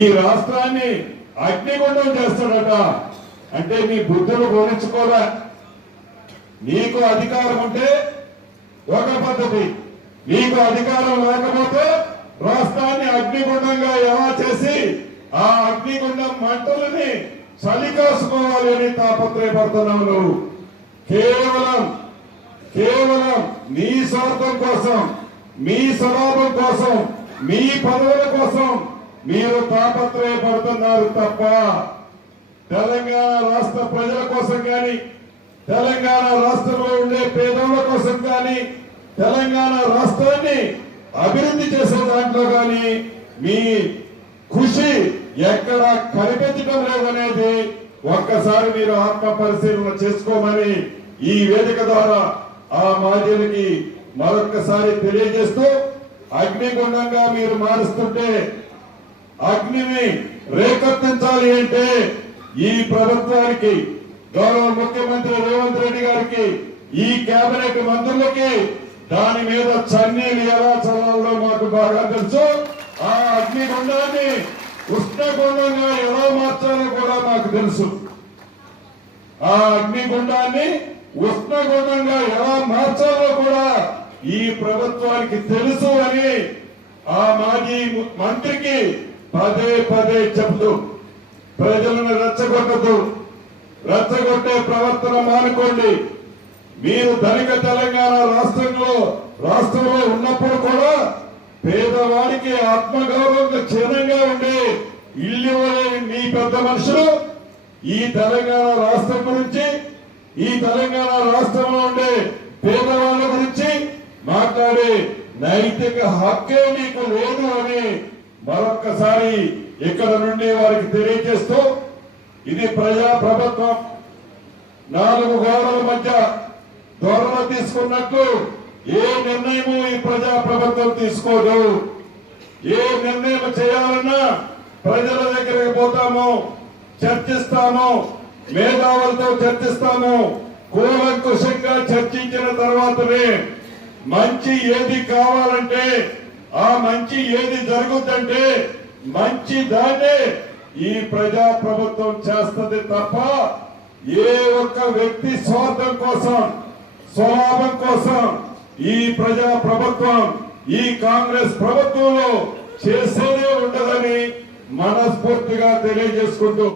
ఈ రాష్ట్రాన్ని అగ్నిగుండం చేస్తాడట. అంటే నీ బుద్ధులు పోనించుకోరా. నీకు అధికారం ఉంటే ఒక పద్ధతి, నీకు అధికారం లేకపోతే రాష్ట్రాన్ని అగ్నిగుండంగా ఎలా చేసి ఆ అగ్నిగుండం మంటలని చలికాసుకోవాలి అని తాపత్రయపడుతున్నావు నువ్వు. కేవలం మీ స్వార్థం కోసం, మీ స్వభావం కోసం, మీ పదవుల కోసం మీరు తాపత్రయపడుతున్నారు తప్ప తెలంగాణ రాష్ట్ర ప్రజల కోసం కానీ, తెలంగాణ రాష్ట్రంలో ఉండే పేదల కోసం కానీ, తెలంగాణ రాష్ట్రాన్ని అభివృద్ధి చేసే దాంట్లో కానీ మీ కృషి ఎక్కడ కనిపించడం లేదనేది ఒక్కసారి మీరు ఆత్మ పరిశీలన చేసుకోమని ఈ వేదిక ద్వారా ఆ మాజీలకి మరొక్కసారి తెలియజేస్తూ, అగ్నిగుండంగా మీరు మారుస్తుంటే అగ్నిని రేకెత్తించాలి అంటే ఈ ప్రభుత్వానికి, గౌరవ ముఖ్యమంత్రి రేవంత్ రెడ్డి గారికి, ఈ కేబినెట్ మంత్రులకి దాని మీద చన్నీలు ఎలా చల్లాలో మాకు బాగా తెలుసు. ఆ అగ్నిగుండాన్ని ఉష్ణగుండంగా ఎలా మార్చాలో కూడా మాకు తెలుసు. ఆ అగ్నిగుండాన్ని ఉష్ణగుండంగా ఎలా మార్చాలో కూడా ఈ ప్రభుత్వానికి తెలుసు అని ఆ మాజీ మంత్రికి పదే చెబుతూ, ప్రజలను రెచ్చగొట్టే ప్రవర్తన మానుకోండి. మీరు ధనిక తెలంగాణ రాష్ట్రంలో ఉన్నప్పుడు కూడా పేదవాడికి ఆత్మగౌరవంగా క్షీణంగా ఉండి ఇల్లు ఇవ్వలేని మీ పెద్ద మనుషులు ఈ తెలంగాణ రాష్ట్రం గురించి, ఈ తెలంగాణ రాష్ట్రంలో ఉండే పేదవాళ్ళ గురించి మాట్లాడే నైతిక హక్కే మీకు లేదు అని మరొక్కసారి ఇక్కడ నుండి వారికి తెలియజేస్తూ, ఇది ప్రజా ప్రభుత్వం. 4 గోడల మధ్య ధోరణ తీసుకున్నట్లు ఏ నిర్ణయము ఈ ప్రజా ప్రభుత్వం తీసుకోదు. ఏ నిర్ణయం చేయాలన్నా ప్రజల దగ్గరికి పోతాము, చర్చిస్తాము, మేధావులతో చర్చిస్తాము. కూలంకుషంగా చర్చించిన తర్వాతనే మంచి ఏది కావాలంటే, ఆ మంచి ఏది జరుగుతుందంటే మంచి దాన్నే ఈ ప్రజా ప్రభుత్వం చేస్తుంది తప్ప ఏ ఒక్క వ్యక్తి స్వార్థం కోసం, స్వలాభం కోసం ఈ ప్రజా ప్రభుత్వం, ఈ కాంగ్రెస్ ప్రభుత్వంలో చేసేదే ఉండదని మనస్ఫూర్తిగా తెలియజేసుకుంటూ